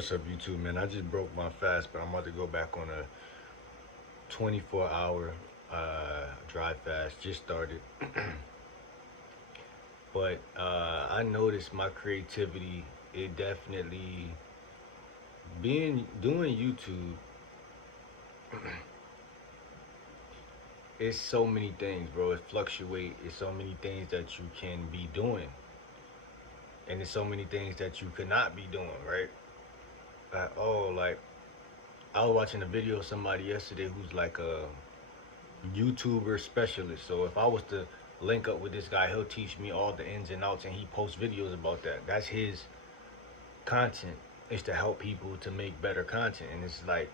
What's up, YouTube, man? I just broke my fast, but I'm about to go back on a 24-hour dry fast. Just started, but I noticed my creativity. It definitely being doing YouTube. It's so many things, bro. It fluctuate. It's so many things that you can be doing, and it's so many things that you could not be doing, right? Like I was watching a video of somebody yesterday who's like a YouTuber specialist. So if I was to link up with this guy, he'll teach me all the ins and outs, and he posts videos about that. That's his content, is to help people to make better content. And it's like,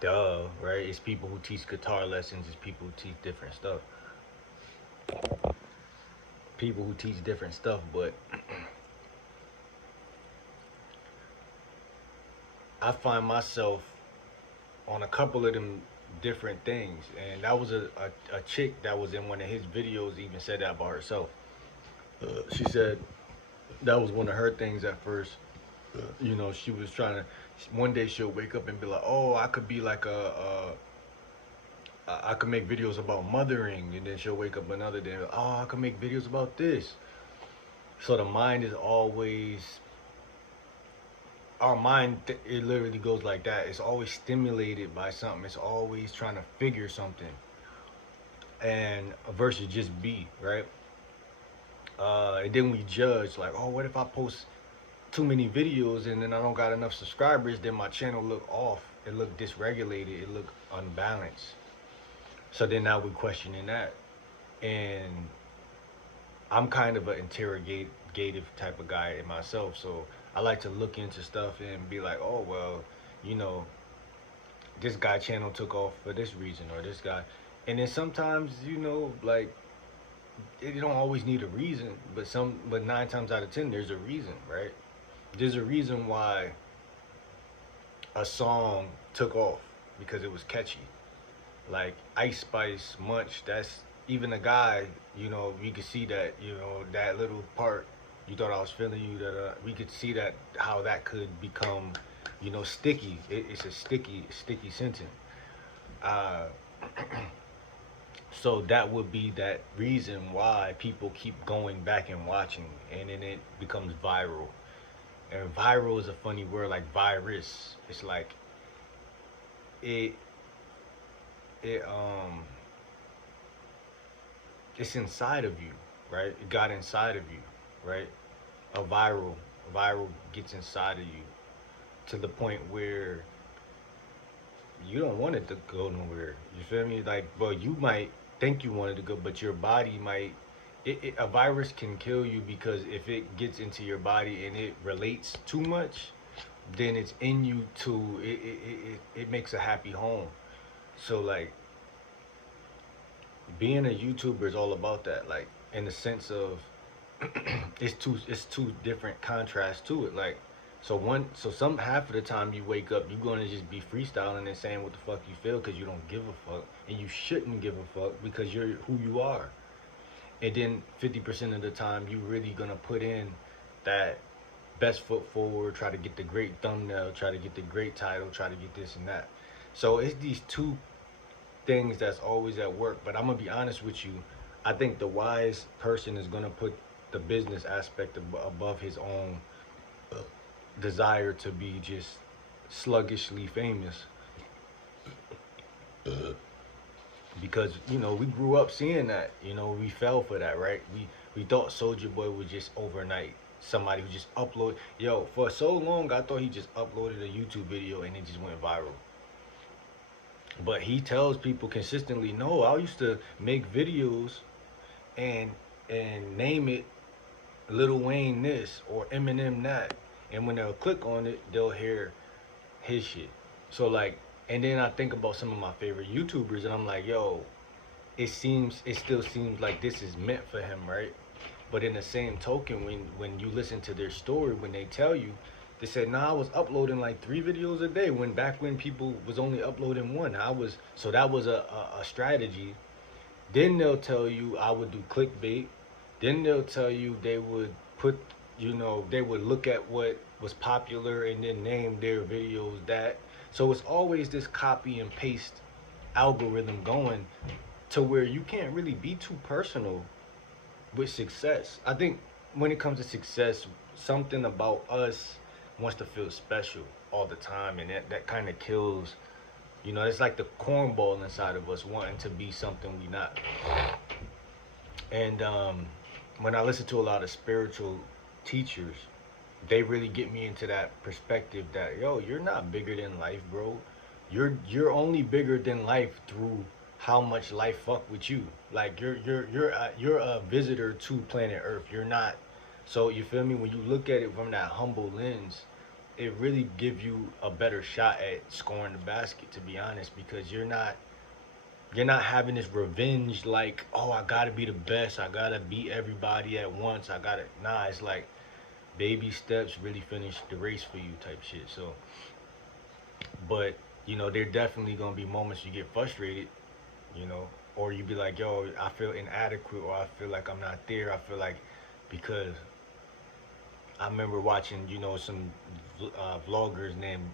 duh, right? It's people who teach guitar lessons. It's people who teach different stuff. People who teach different stuff, but I find myself on a couple of them different things. And that was a chick that was in one of his videos even said that about herself. She said that was one of her things at first. You know, she was trying to. One day she'll wake up and be like, "Oh, I could be like I could make videos about mothering," and then she'll wake up another day, "Oh, I could make videos about this." So the mind is always our mind. It literally goes like that. It's always stimulated by something. It's always trying to figure something, and versus just be right. And then we judge like, "Oh, what if I post too many videos and then I don't got enough subscribers, then my channel look off. It look dysregulated. It look unbalanced." So then now we're questioning that. And I'm kind of an interrogative type of guy in myself. So I like to look into stuff and be like, oh, well, you know, this guy channel took off for this reason or this guy. And then sometimes, you know, like, it don't always need a reason, but 9 times out of 10, there's a reason, right? There's a reason why a song took off, because it was catchy. Like Ice Spice Munch, that's even a guy, you know, we could see that, you know, that little part, you thought I was feeling you, that we could see that how that could become, you know, sticky. It's a sticky sentence. Uh, so that would be that reason why people keep going back and watching, and then it becomes viral. And viral is a funny word, like virus. It's like it it it's inside of you, right? It got inside of you, right? A viral gets inside of you to the point where you don't want it to go nowhere. You feel me? Like, well, you might think you want it to go, but your body might. A virus can kill you, because if it gets into your body and it relates too much, then it's in you too. It makes a happy home. So like, being a YouTuber is all about that. Like, in the sense of it's two different contrasts to it. Like, so some half of the time you wake up, you're gonna just be freestyling and saying what the fuck you feel, because you don't give a fuck, and you shouldn't give a fuck because you're who you are. And then 50% of the time you really gonna put in that best foot forward, try to get the great thumbnail, try to get the great title, try to get this and that. So it's these two things that's always at work. But I'm gonna be honest with you, I think the wise person is gonna put the business aspect above his own desire to be just sluggishly famous. Because, you know, we grew up seeing that. You know, we fell for that, right? We thought Soldier Boy was just overnight somebody who just upload. Yo, for so long I thought he just uploaded a YouTube video and it just went viral. But he tells people consistently, no, I used to make videos and name it Lil Wayne this or Eminem that, and when they'll click on it, they'll hear his shit. So like, and then I think about some of my favorite YouTubers, and I'm like, yo, it still seems like this is meant for him, right? But in the same token, when you listen to their story, when they tell you, they said, nah, I was uploading like 3 videos a day, when back when people was only uploading one. So that was a strategy. Then they'll tell you I would do clickbait. Then they'll tell you they would put you know, they would look at what was popular and then name their videos that. So it's always this copy and paste algorithm going to where you can't really be too personal with success. I think when it comes to success, something about us wants to feel special all the time, and that kind of kills. You know, it's like the cornball inside of us wanting to be something we not. And when I listen to a lot of spiritual teachers, they really get me into that perspective that yo, you're not bigger than life, bro. You're only bigger than life through how much life fuck with you. Like you're a visitor to planet Earth. You're not. So you feel me? When you look at it from that humble lens, it really gives you a better shot at scoring the basket. To be honest, because you're not having this revenge like, oh, I gotta be the best. I gotta beat everybody at once. I gotta. Nah, it's like baby steps really finish the race for you type shit. So, but you know, there definitely gonna be moments you get frustrated, you know, or you be like, yo, I feel inadequate, or I feel like I'm not there. I feel like because I remember watching, you know, some vloggers named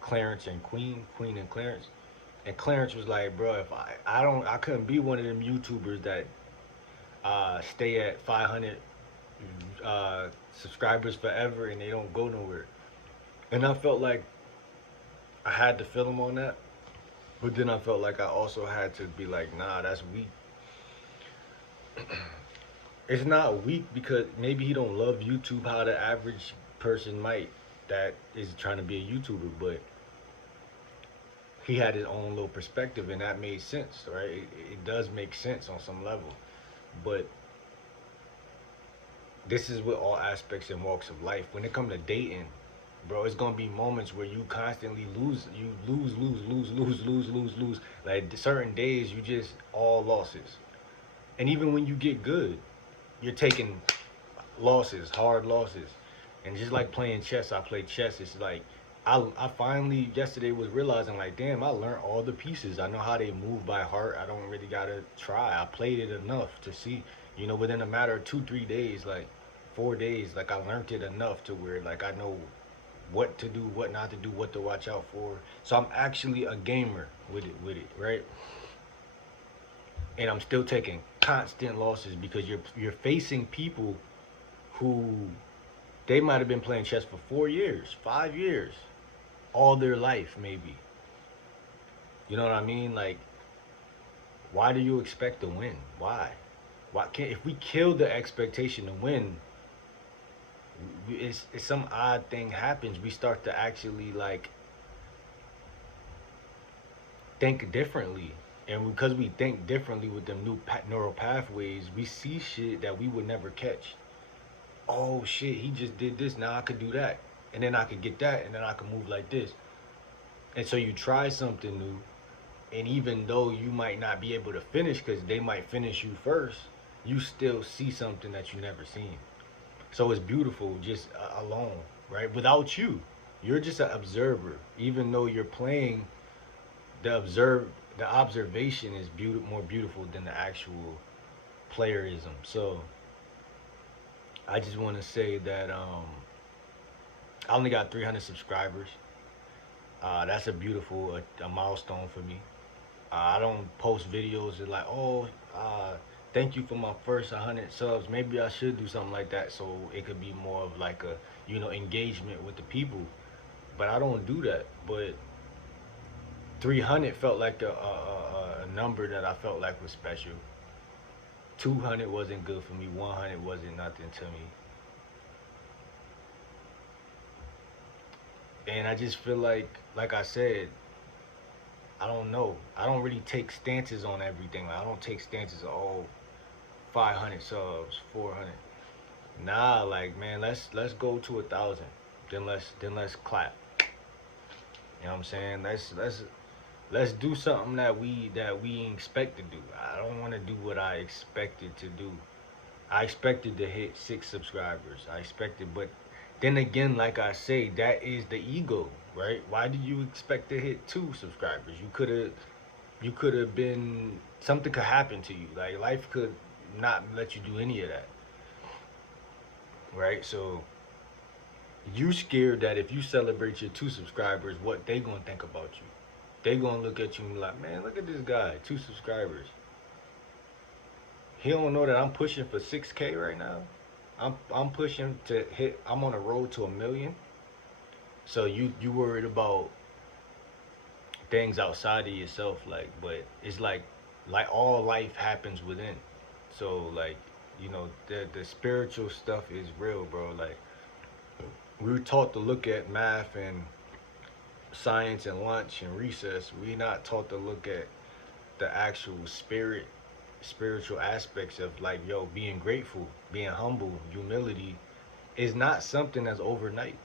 Clarence and Queen and Clarence. And Clarence was like, bro, if I couldn't be one of them YouTubers that stay at 500 uh, subscribers forever and they don't go nowhere. And I felt like I had to feel him on that, but then I felt like I also had to be like, nah, that's weak. It's not weak because maybe he don't love YouTube how the average person might that is trying to be a YouTuber, but he had his own little perspective and that made sense, right? It does make sense on some level, but this is with all aspects and walks of life. When it comes to dating, bro, it's gonna be moments where you constantly lose. You lose. Like certain days, you just all losses. And even when you get good, you're taking losses, hard losses. And just like playing chess, I play chess. It's like I finally yesterday was realizing like, damn, I learned all the pieces. I know how they move by heart. I don't really gotta try. I played it enough to see, you know, within a matter of 2, 3 days, like 4 days, like I learned it enough to where like I know what to do, what not to do, what to watch out for. So I'm actually a gamer with it, right? And I'm still taking constant losses because you're facing people who they might have been playing chess for 4 years, 5 years, all their life maybe. You know what I mean? Like, why do you expect to win? Why? Why can't if we kill the expectation to win? It's some odd thing happens. We start to actually like think differently. And because we think differently with them new neural pathways, we see shit that we would never catch. Oh shit, he just did this. Now I could do that. And then I could get that. And then I could move like this. And so you try something new. And even though you might not be able to finish because they might finish you first, you still see something that you never seen. So it's beautiful just alone, right? Without you, you're just an observer. Even though you're playing, the observation is more beautiful than the actual playerism. So I just want to say that I only got 300 subscribers. That's a beautiful a milestone for me. I don't post videos that like, oh, thank you for my first 100 subs. Maybe I should do something like that so it could be more of like a, you know, engagement with the people. But I don't do that. But 300 felt like a number that I felt like was special. 200 wasn't good for me. 100 wasn't nothing to me. And I just feel like I said, I don't know. I don't really take stances on everything. Like, I don't take stances of, oh, 500 subs, 400. Nah, like man, let's go to 1,000. Then let's clap. You know what I'm saying? Let's do something that we expect to do. I don't want to do what I expected to do. I expected to hit 6 subscribers. I expected, but then again, like I say, that is the ego, right? Why do you expect to hit 2 subscribers? You could have been something could happen to you. Like life could not let you do any of that. right? So you scared that if you celebrate your 2 subscribers, what they gonna think about you? They gonna look at you and be like, man, look at this guy, 2 subscribers. He don't know that I'm pushing for 6K right now. I'm pushing to hit. I'm on a road to 1 million. So you worried about things outside of yourself, like, but it's like all life happens within. So like, the spiritual stuff is real, bro. Like, we were taught to look at math and science and lunch and recess. We not taught to look at the actual spiritual aspects of, like, yo, being grateful, being humble, humility is not something that's overnight.